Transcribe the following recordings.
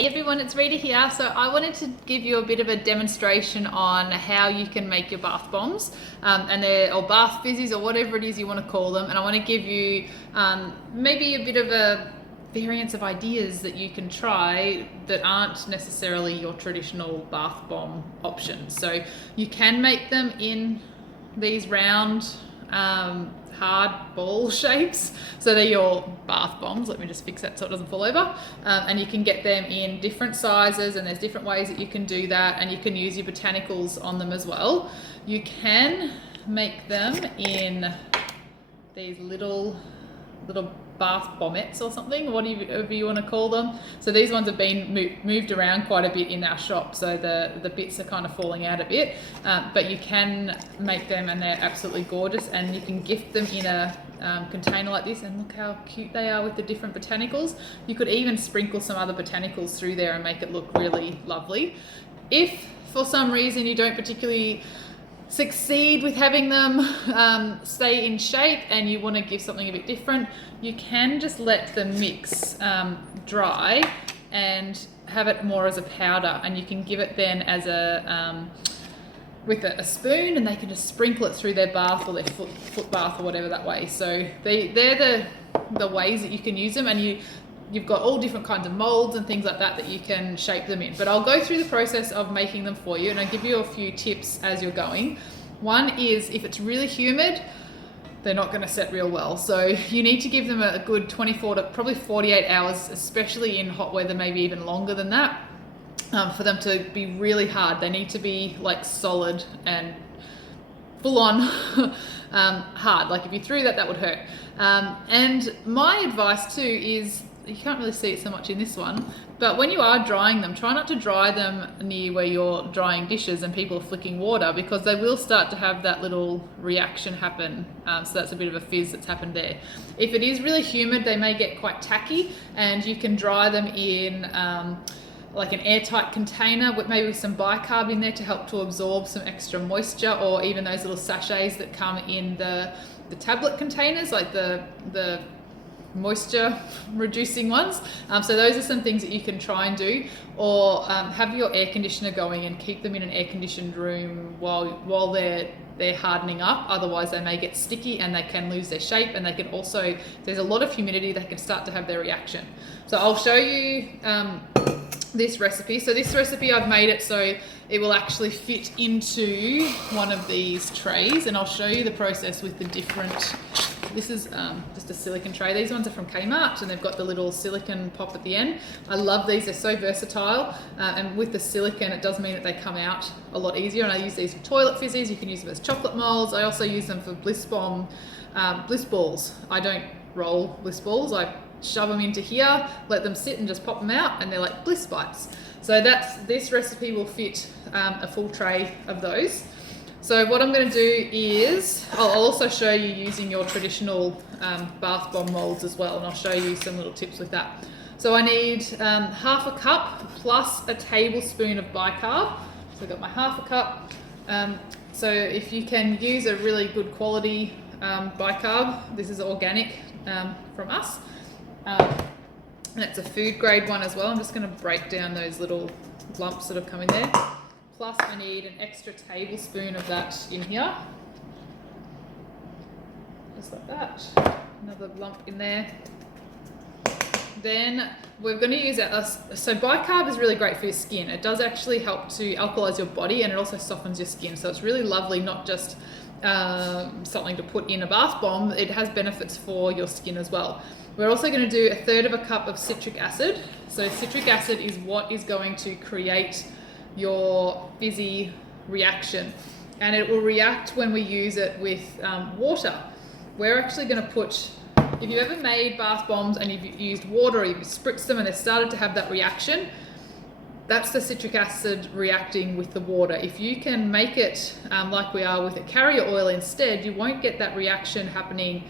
Hey everyone, it's Rita here. So I wanted to give you a bit of a demonstration on how you can make your bath bombs or bath fizzies or whatever it is you want to call them. And I want to give you maybe a bit of a variance of ideas that you can try that aren't necessarily your traditional bath bomb options. So you can make them in these round hard ball shapes, so they're your bath bombs. Let me just fix that so it doesn't fall over. And you can get them in different sizes, and there's different ways that you can do that, and you can use your botanicals on them as well. You can make them in these little bath bombettes or something, whatever you want to call them. So these ones have been moved around quite a bit in our shop, so the bits are kind of falling out a bit, but you can make them and they're absolutely gorgeous, and you can gift them in a container like this, and look how cute they are with the different botanicals. You could even sprinkle some other botanicals through there and make it look really lovely. If for some reason you don't particularly succeed with having them stay in shape and you want to give something a bit different, you can just let the mix dry and have it more as a powder, and you can give it then as a with a spoon, and they can just sprinkle it through their bath or their foot bath or whatever that way. So they're the ways that you can use them, and you've got all different kinds of molds and things like that you can shape them in. But I'll go through the process of making them for you, and I'll give you a few tips as you're going. One is, if it's really humid, they're not going to set real well. So you need to give them a good 24 to probably 48 hours, especially in hot weather, maybe even longer than that, for them to be really hard. They need to be like solid and full on hard. Like if you threw that would hurt. And my advice too is, you can't really see it so much in this one, but when you are drying them, try not to dry them near where you're drying dishes and people are flicking water, because they will start to have that little reaction happen. So that's a bit of a fizz that's happened there. If it is really humid, they may get quite tacky, and you can dry them in like an airtight container with maybe some bicarb in there to help to absorb some extra moisture, or even those little sachets that come in the tablet containers, like the moisture reducing ones. So those are some things that you can try and do, or have your air conditioner going and keep them in an air conditioned room while they're hardening up. Otherwise they may get sticky and they can lose their shape, and they can also, if there's a lot of humidity, they can start to have their reaction. So I'll show you this recipe. So this recipe, I've made it so it will actually fit into one of these trays, and I'll show you the process with the different. This is just a silicone tray. These ones are from Kmart, and they've got the little silicone pop at the end. I love these, they're so versatile, and with the silicone it does mean that they come out a lot easier, and I use these for toilet fizzies. You can use them as chocolate molds. I also use them for bliss balls. I don't roll bliss balls, I shove them into here, let them sit and just pop them out, and they're like bliss bites. So this recipe will fit a full tray of those. So what I'm going to do is, I'll also show you using your traditional bath bomb molds as well, and I'll show you some little tips with that. So I need half a cup plus a tablespoon of bicarb. So I've got my half a cup. So if you can use a really good quality bicarb, this is organic from us. And it's a food grade one as well. I'm just going to break down those little lumps that have come in there. Plus I need an extra tablespoon of that in here. Just like that. Another lump in there. Then we're going to use so bicarb is really great for your skin. It does actually help to alkalize your body, and it also softens your skin. So it's really lovely, not just something to put in a bath bomb. It has benefits for your skin as well. We're also going to do 1/3 of a cup of citric acid. So citric acid is what is going to create your fizzy reaction, and it will react when we use it with water. We're actually going to put, if you've ever made bath bombs and you've used water, or you've spritzed them and they've started to have that reaction, that's the citric acid reacting with the water. If you can make it like we are with a carrier oil instead, you won't get that reaction happening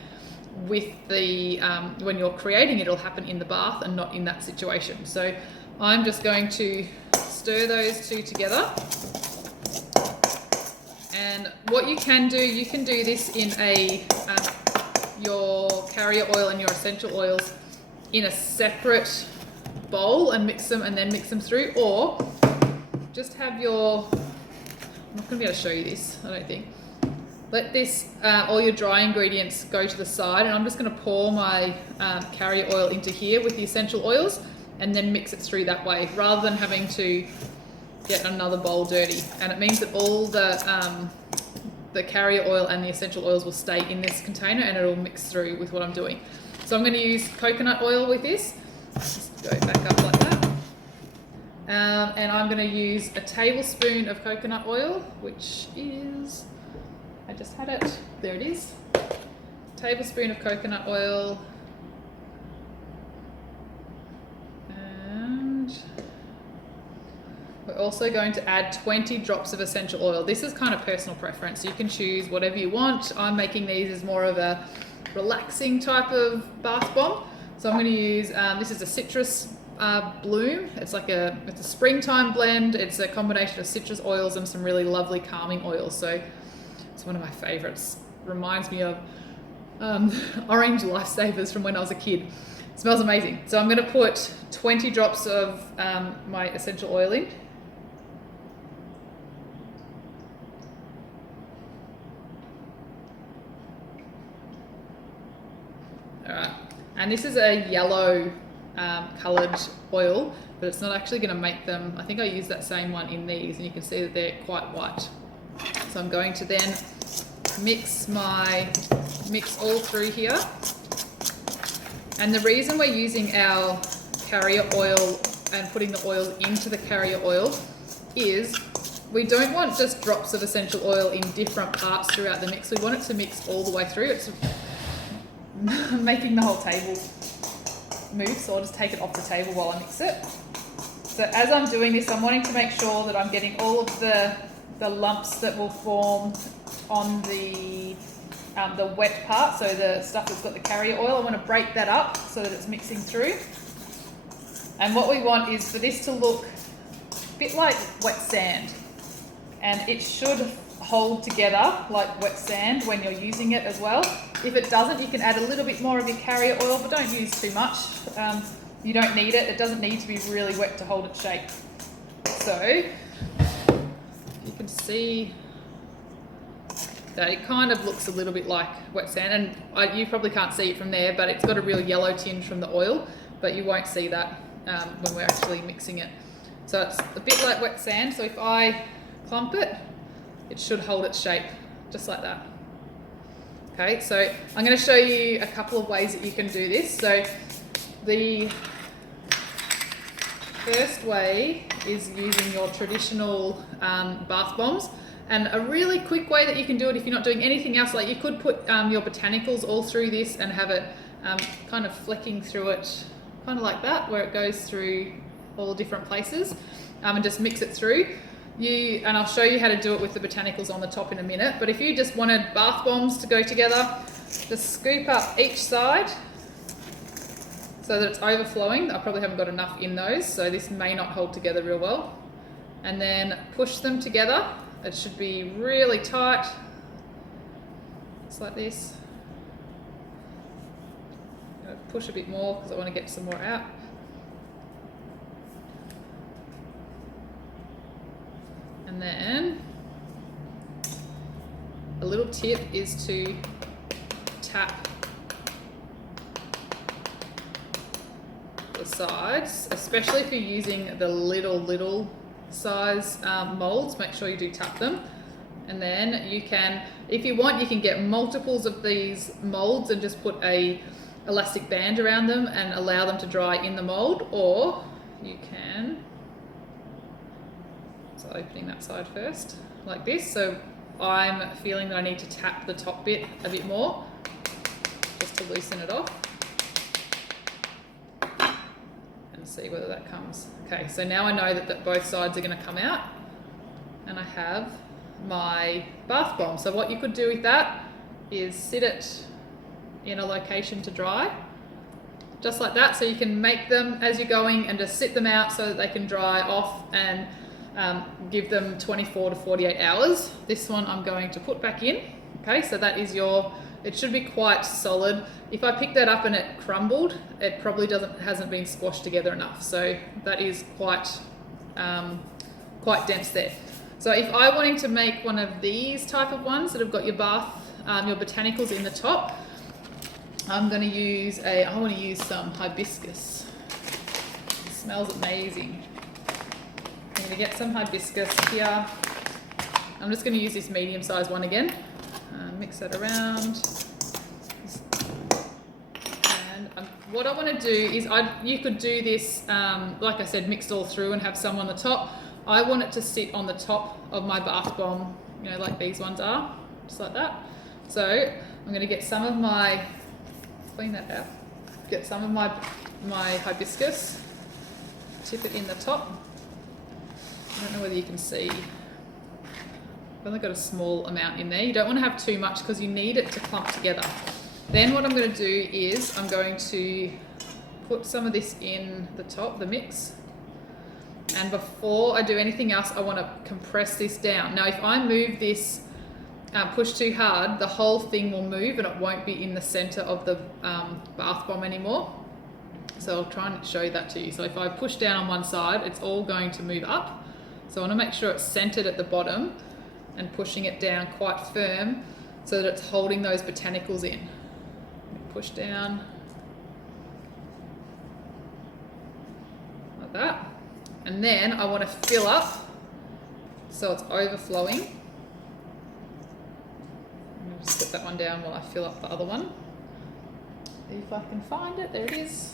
with the when you're creating it. It'll happen in the bath and not in that situation. So I'm just going to stir those two together, and what you can do this in your carrier oil and your essential oils in a separate bowl and mix them and then mix them through, or just have your, I'm not going to be able to show you this, I don't think. Let this, all your dry ingredients go to the side, and I'm just going to pour my carrier oil into here with the essential oils and then mix it through that way, rather than having to get another bowl dirty. And it means that all the carrier oil and the essential oils will stay in this container and it'll mix through with what I'm doing. So I'm going to use coconut oil with this. Just go back up like that. And I'm going to use a tablespoon of coconut oil, which is, I just had it, there it is. Tablespoon of coconut oil. And we're also going to add 20 drops of essential oil. This is kind of personal preference. You can choose whatever you want. I'm making these as more of a relaxing type of bath bomb. So I'm going to use, this is a citrus bloom. It's a springtime blend. It's a combination of citrus oils and some really lovely calming oils. So it's one of my favorites. Reminds me of orange lifesavers from when I was a kid. It smells amazing. So I'm going to put 20 drops of my essential oil in. Alright, and this is a yellow coloured oil, but it's not actually going to make them, I think I used that same one in these, and you can see that they're quite white. So I'm going to then mix all through here. And the reason we're using our carrier oil and putting the oil into the carrier oil is we don't want just drops of essential oil in different parts throughout the mix. We want it to mix all the way through. It's making the whole table move, so I'll just take it off the table while I mix it. So as I'm doing this, I'm wanting to make sure that I'm getting all of the lumps that will form on the wet part, so the stuff that's got the carrier oil. I want to break that up so that it's mixing through. And what we want is for this to look a bit like wet sand, and it should hold together like wet sand when you're using it as well. If it doesn't, you can add a little bit more of your carrier oil, but don't use too much. You don't need it. It doesn't need to be really wet to hold its shape. So you can see that it kind of looks a little bit like wet sand, and you probably can't see it from there, but it's got a real yellow tinge from the oil, but you won't see that when we're actually mixing it. So it's a bit like wet sand, so if I clump it, it should hold its shape, just like that. Okay, so I'm going to show you a couple of ways that you can do this. So the first way is using your traditional bath bombs. And a really quick way that you can do it if you're not doing anything else, like you could put your Botanicals all through this and have it kind of flecking through it, kind of like that, where it goes through all different places, and just mix it through. And I'll show you how to do it with the Botanicals on the top in a minute, but if you just wanted bath bombs to go together, just scoop up each side so that it's overflowing. I probably haven't got enough in those, so this may not hold together real well. And then push them together. It should be really tight, just like this. I'm going to push a bit more because I want to get some more out. And then a little tip is to tap the sides, especially if you're using the little size molds. Make sure you do tap them. And then you can, if you want, you can get multiples of these molds and just put a elastic band around them and allow them to dry in the mold, or you can, so opening that side first like this. So I'm feeling that I need to tap the top bit a bit more just to loosen it off and see whether that comes. Okay, so now I know that both sides are going to come out, and I have my bath bomb. So what you could do with that is sit it in a location to dry, just like that. So you can make them as you're going and just sit them out so that they can dry off, and give them 24 to 48 hours. This one I'm going to put back in. Okay, so that is your it should be quite solid. If I pick that up and it crumbled, it probably hasn't been squashed together enough. So that is quite dense there. So if I wanted to make one of these type of ones that have got your your botanicals in the top, I'm going to use I want to use some hibiscus. It smells amazing. I'm going to get some hibiscus here. I'm just going to use this medium-sized one again. Mix that around. And what I want to do is, you could do this, like I said, mixed all through and have some on the top. I want it to sit on the top of my bath bomb, you know, like these ones are, just like that. So I'm going to get some of my, clean that out, get some of my hibiscus, tip it in the top. I don't know whether you can see. I've only got a small amount in there. You don't want to have too much because you need it to clump together. Then what I'm going to do is I'm going to put some of this in the top, the mix. And before I do anything else, I want to compress this down. Now, if I move this, push too hard, the whole thing will move and it won't be in the center of the bath bomb anymore. So I'll try and show you that to you. So if I push down on one side, it's all going to move up. So I want to make sure it's centered at the bottom and pushing it down quite firm so that it's holding those botanicals in. Push down like that. And then I want to fill up so it's overflowing. I'm going to just put that one down while I fill up the other one. If I can find it, there it is.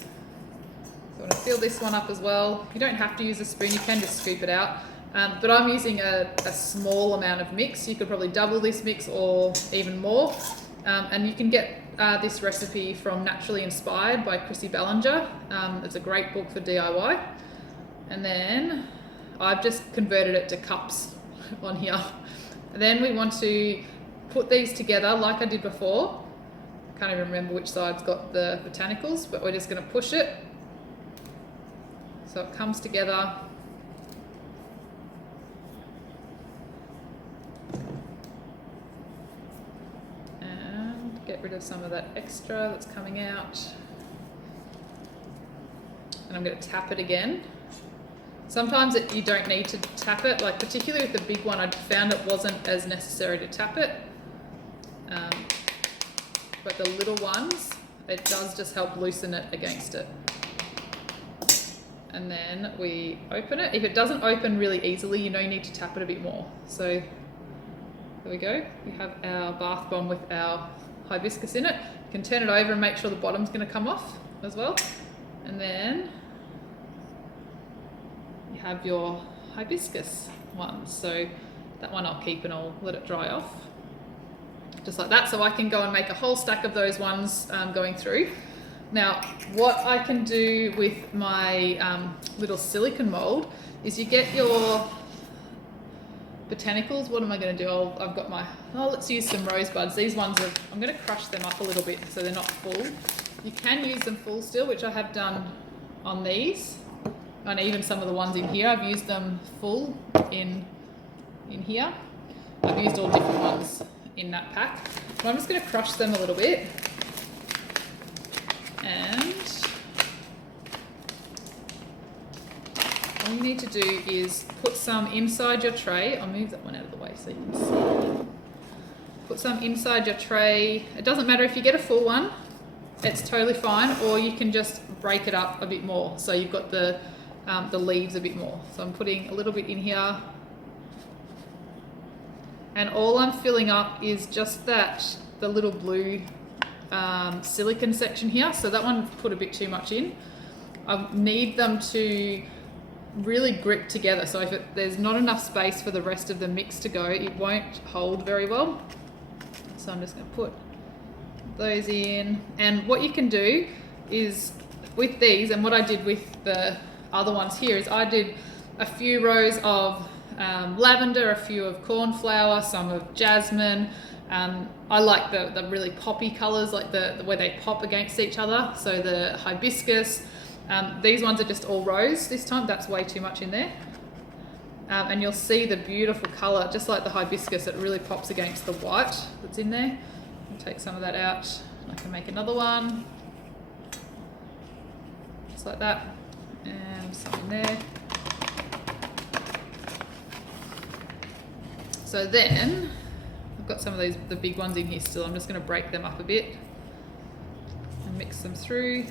So I want to fill this one up as well. You don't have to use a spoon, you can just scoop it out. But I'm using a small amount of mix. You could probably double this mix or even more. And you can get this recipe from Naturally Inspired by Chrissy Ballinger. It's a great book for DIY. And then I've just converted it to cups on here. And then we want to put these together like I did before. Can't even remember which side's got the botanicals, but we're just going to push it so it comes together. And get rid of some of that extra that's coming out. And I'm going to tap it again. Sometimes you don't need to tap it, like particularly with the big one, I found it wasn't as necessary to tap it. But the little ones, it does just help loosen it against it. And then we open it. If it doesn't open really easily, you know you need to tap it a bit more. So there we go. We have our bath bomb with our hibiscus in it. You can turn it over and make sure the bottom's going to come off as well. And then you have your hibiscus one. So that one I'll keep and I'll let it dry off. Just like that, so I can go and make a whole stack of those ones going through. Now, what I can do with my little silicone mould is you get your botanicals. What am I going to do? I've got my, let's use some rosebuds. These ones I'm going to crush them up a little bit so they're not full. You can use them full still, which I have done on these, and even some of the ones in here. I've used them full in here. I've used all different ones in that pack. But I'm just going to crush them a little bit. And all you need to do is put some inside your tray. I'll move that one out of the way so you can see. Put some inside your tray. It doesn't matter if you get a full one, it's totally fine, or you can just break it up a bit more so you've got the leaves a bit more. So I'm putting a little bit in here. And all I'm filling up is just the little blue silicone section here. So that one put a bit too much in. I need them to really grip together. So if there's not enough space for the rest of the mix to go, it won't hold very well. So I'm just going to put those in. And what you can do is with these, and what I did with the other ones here, is I did a few rows of lavender, a few of cornflower, some of jasmine. I like the really poppy colours, like the way they pop against each other. So the hibiscus. These ones are just all rose this time. That's way too much in there. And you'll see the beautiful colour, just like the hibiscus, it really pops against the white that's in there. I'll take some of that out. I can make another one, just like that, and some in there. So then, I've got some of the big ones in here still. I'm just going to break them up a bit and mix them through.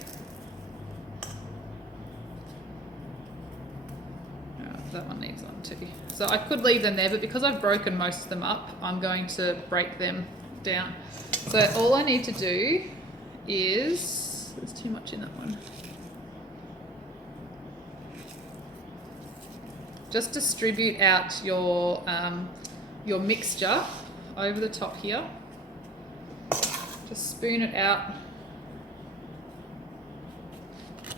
That one needs one too. So I could leave them there, but because I've broken most of them up, I'm going to break them down. So all I need to do is, there's too much in that one. Just distribute out your mixture over the top here. Just spoon it out.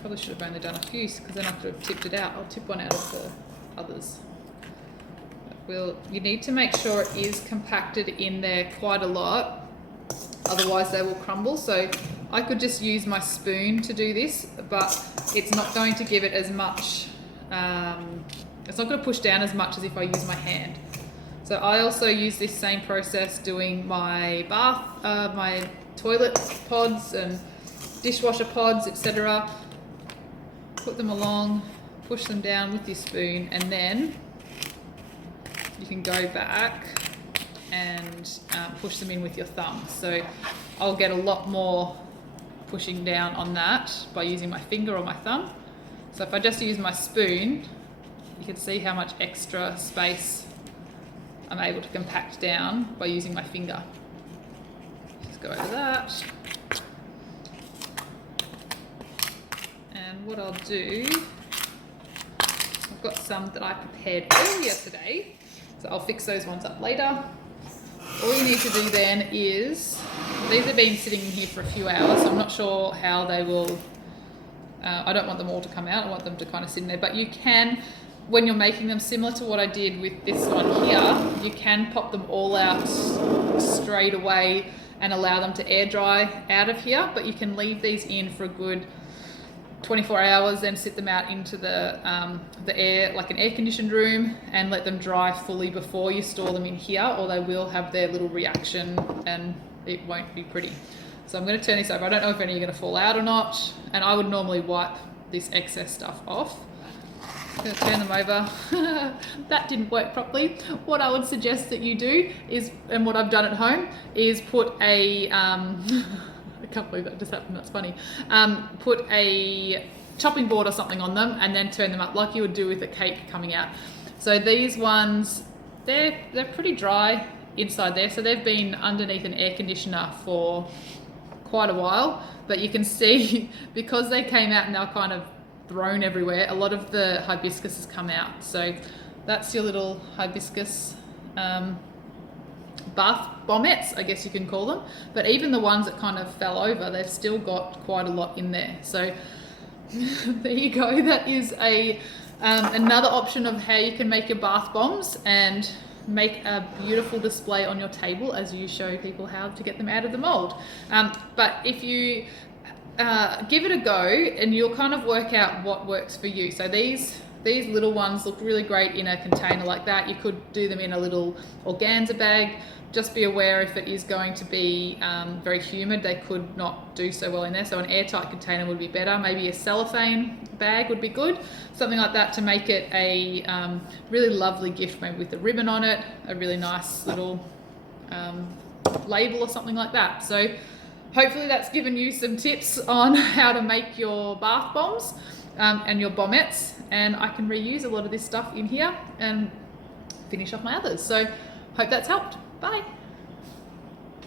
Probably should have only done a few, because then I could have tipped it out. I'll tip one out of the others. You need to make sure it is compacted in there quite a lot, otherwise they will crumble. So I could just use my spoon to do this, but it's not going to give it as much, it's not going to push down as much as if I use my hand. So I also use this same process doing my bath, my toilet pods and dishwasher pods, etc. Put them along, push them down with your spoon, and then you can go back and push them in with your thumb. So I'll get a lot more pushing down on that by using my finger or my thumb. So if I just use my spoon, you can see how much extra space I'm able to compact down by using my finger. Just go over that. And what I'll do, I've got some that I prepared earlier today, so I'll fix those ones up later. All you need to do then is, these have been sitting in here for a few hours, so I'm not sure how they will, I don't want them all to come out, I want them to kind of sit in there, but you can, when you're making them, similar to what I did with this one here, you can pop them all out straight away and allow them to air dry out of here, but you can leave these in for a good 24 hours, then sit them out into the air, like an air conditioned room, and let them dry fully before you store them in here, or they will have their little reaction and it won't be pretty. So I'm going to turn this over. I don't know if any are going to fall out or not, and I would normally wipe this excess stuff off. I'm going to turn them over. That didn't work properly. What I would suggest that you do is, and what I've done at home, is put a I can't believe that just happened, that's funny. Put a chopping board or something on them and then turn them up like you would do with a cake coming out. So these ones, they're pretty dry inside there, so they've been underneath an air conditioner for quite a while, but you can see because they came out and they're kind of thrown everywhere, a lot of the hibiscus has come out. So that's your little hibiscus bath bombets, I guess you can call them, but even the ones that kind of fell over, they've still got quite a lot in there. So there you go. That is another option of how you can make your bath bombs and make a beautiful display on your table as you show people how to get them out of the mold. But if you give it a go, and you'll kind of work out what works for you. So these little ones look really great in a container like that. You could do them in a little organza bag. Just be aware, if it is going to be very humid, they could not do so well in there. So an airtight container would be better. Maybe a cellophane bag would be good. Something like that to make it a really lovely gift, maybe with a ribbon on it, a really nice little label or something like that. So hopefully that's given you some tips on how to make your bath bombs and your bombets. And I can reuse a lot of this stuff in here and finish off my others. So hope that's helped. Bye.